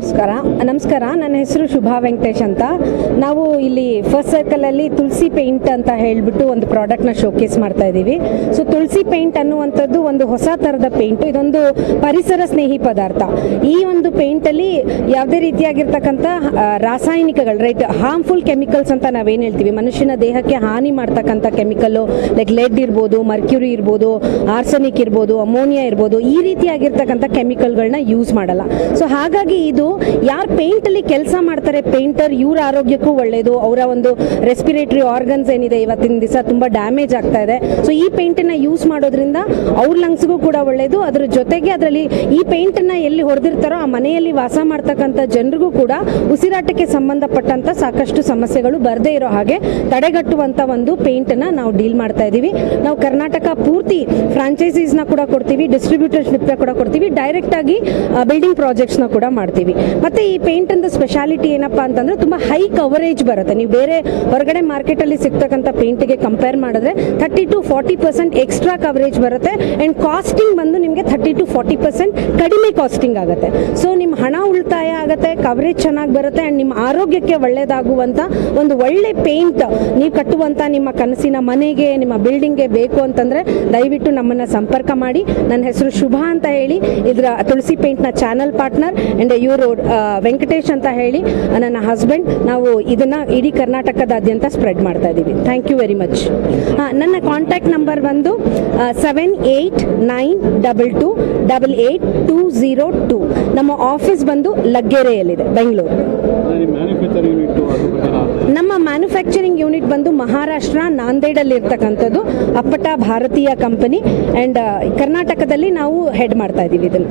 ನಮಸ್ಕಾರ ನನ್ನ ಹೆಸರು ಶುಭಾ ವೆಂಕಟೇಶ್ ಅಂತ. ನಾವು ಇಲ್ಲಿ ಫಸ್ಟ್ ಸರ್ಕಲಲ್ಲಿ ತುಳಸಿ ಪೇಂಟ್ ಅಂತ ಹೇಳಿಬಿಟ್ಟು ಒಂದು ಪ್ರಾಡಕ್ಟ್ನ ಶೋಕೇಸ್ ಮಾಡ್ತಾ ಇದ್ದೀವಿ. ಸೊ ತುಳಸಿ ಪೇಂಟ್ ಅನ್ನುವಂಥದ್ದು ಒಂದು ಹೊಸ ಥರದ ಪೇಂಟು. ಇದೊಂದು ಪರಿಸರ ಸ್ನೇಹಿ ಪದಾರ್ಥ. ಈ ಒಂದು ಪೇಂಟಲ್ಲಿ ಯಾವುದೇ ರೀತಿಯಾಗಿರ್ತಕ್ಕಂಥ ರಾಸಾಯನಿಕಗಳು, ರೈಟ್, ಹಾರ್ಮ್ಫುಲ್ ಕೆಮಿಕಲ್ಸ್ ಅಂತ ನಾವೇನು ಹೇಳ್ತೀವಿ, ಮನುಷ್ಯನ ದೇಹಕ್ಕೆ ಹಾನಿ ಮಾಡ್ತಕ್ಕಂಥ ಕೆಮಿಕಲ್ಲು, ಲೈಕ್ ಲೆಡ್ ಇರ್ಬೋದು, ಮರ್ಕ್ಯೂರಿ ಇರ್ಬೋದು, ಆರ್ಸೆನಿಕ್ ಇರ್ಬೋದು, ಅಮೋನಿಯಾ ಇರ್ಬೋದು, ಈ ರೀತಿಯಾಗಿರ್ತಕ್ಕಂಥ ಕೆಮಿಕಲ್ಗಳನ್ನ ಯೂಸ್ ಮಾಡಲ್ಲ. ಸೊ ಹಾಗಾಗಿ ಇದು ಯಾರು ಪೇಂಟಲ್ಲಿ ಕೆಲಸ ಮಾಡ್ತಾರೆ, ಪೇಂಟರ್, ಇವ್ರ ಆರೋಗ್ಯಕ್ಕೂ ಒಳ್ಳೆಯದು. ಅವರ ಒಂದು ರೆಸ್ಪಿರೇಟರಿ ಆರ್ಗನ್ಸ್ ಏನಿದೆ ಇವತ್ತಿನ ದಿವಸ ತುಂಬ ಡ್ಯಾಮೇಜ್ ಆಗ್ತಾ ಇದೆ. ಸೊ ಈ ಪೇಂಟನ್ನು ಯೂಸ್ ಮಾಡೋದ್ರಿಂದ ಅವ್ರ ಲಂಗ್ಸ್ಗೂ ಕೂಡ ಒಳ್ಳೆಯದು. ಅದ್ರ ಜೊತೆಗೆ ಅದರಲ್ಲಿ ಈ ಪೇಂಟನ್ನು ಎಲ್ಲಿ ಹೊಡೆದಿರ್ತಾರೋ ಆ ಮನೆಯಲ್ಲಿ ವಾಸ ಮಾಡ್ತಕ್ಕಂಥ ಜನರಿಗೂ ಕೂಡ ಉಸಿರಾಟಕ್ಕೆ ಸಂಬಂಧಪಟ್ಟಂಥ ಸಾಕಷ್ಟು ಸಮಸ್ಯೆಗಳು ಬರದೇ ಇರೋ ಹಾಗೆ ತಡೆಗಟ್ಟುವಂಥ ಒಂದು ಪೇಂಟನ್ನು ನಾವು ಡೀಲ್ ಮಾಡ್ತಾ ಇದ್ದೀವಿ. ನಾವು ಕರ್ನಾಟಕ ಪೂರ್ತಿ ಫ್ರಾಂಚೈಸೀಸ್ನ ಕೂಡ ಕೊಡ್ತೀವಿ, ಡಿಸ್ಟ್ರಿಬ್ಯೂಟರ್ಶಿಪ್ನ ಕೂಡ ಕೊಡ್ತೀವಿ, ಡೈರೆಕ್ಟಾಗಿ ಬಿಲ್ಡಿಂಗ್ ಪ್ರಾಜೆಕ್ಟ್ಸ್ನ ಕೂಡ ಮಾಡ್ತೀವಿ. ಮತ್ತು ಈ ಪೇಂಟಿಂದು ಸ್ಪೆಷಾಲಿಟಿ ಏನಪ್ಪ ಅಂತಂದರೆ ತುಂಬ ಹೈ ಕವರೇಜ್ ಬರುತ್ತೆ. ನೀವು ಬೇರೆ ಹೊರಗಡೆ ಮಾರ್ಕೆಟಲ್ಲಿ ಸಿಗ್ತಕ್ಕಂಥ ಪೇಂಟಿಗೆ ಕಂಪೇರ್ ಮಾಡಿದ್ರೆ 30 to 40% ಎಕ್ಸ್ಟ್ರಾ ಕವರೇಜ್ ಬರುತ್ತೆ. ಆ್ಯಂಡ್ ಕಾಸ್ಟಿಂಗ್ ಬಂದು ನಿಮಗೆ 30 to 40% ಕಡಿಮೆ ಕಾಸ್ಟಿಂಗ್ ಆಗುತ್ತೆ. ಸೊ ನಿಮ್ಮ ಹಣ ಉಳಿತಾಯ ಆಗುತ್ತೆ, ಕವರೇಜ್ ಚೆನ್ನಾಗಿ ಬರುತ್ತೆ, ಆ್ಯಂಡ್ ನಿಮ್ಮ ಆರೋಗ್ಯಕ್ಕೆ ಒಳ್ಳೆಯದಾಗುವಂಥ ಒಂದು ಒಳ್ಳೆ ಪೇಂಟ್ ನೀವು ಕಟ್ಟುವಂಥ ನಿಮ್ಮ ಕನಸಿನ ಮನೆಗೆ, ನಿಮ್ಮ ಬಿಲ್ಡಿಂಗ್ಗೆ ಬೇಕು ಅಂತಂದರೆ ದಯವಿಟ್ಟು ನಮ್ಮನ್ನು ಸಂಪರ್ಕ ಮಾಡಿ. ನನ್ನ ಹೆಸರು ಶುಭಾ ಅಂತ ಹೇಳಿ, ಇದರ ತುಳಸಿ ಪೇಂಟ್ನ ಚಾನಲ್ ಪಾರ್ಟ್ನರ್, ಆ್ಯಂಡ್ ಇವರು ವೆಂಕಟೇಶ್ ಅಂತ ಹೇಳಿ ನನ್ನ ಹಸ್ಬೆಂಡ್. ನಾವು ಇದನ್ನು ಇಡೀ ಕರ್ನಾಟಕದಾದ್ಯಂತ ಸ್ಪ್ರೆಡ್ ಮಾಡ್ತಾ ಇದ್ದೀವಿ. Thank you very much. ನನ್ನ ಕಾಂಟ್ಯಾಕ್ಟ್ ನಂಬರ್ ಬಂದು 7892288202. ನಮ್ಮ ಆಫೀಸ್ ಬಂದು ಲಗ್ಗೆರೆಯಲ್ಲಿದೆ, ಬೆಂಗಳೂರು. ನಮ್ಮ ಮ್ಯಾನುಫ್ಯಾಕ್ಚರಿಂಗ್ ಯೂನಿಟ್ ಬಂದು ಮಹಾರಾಷ್ಟ್ರ ನಾಂದೇಡಲ್ಲಿ ಇರ್ತಕ್ಕಂಥದ್ದು, ಅಪ್ಪಟ ಭಾರತೀಯ ಕಂಪನಿ. ಆ್ಯಂಡ್ ಕರ್ನಾಟಕದಲ್ಲಿ ನಾವು ಹೆಡ್ ಮಾಡ್ತಾ ಇದ್ದೀವಿ ಇದನ್ನು.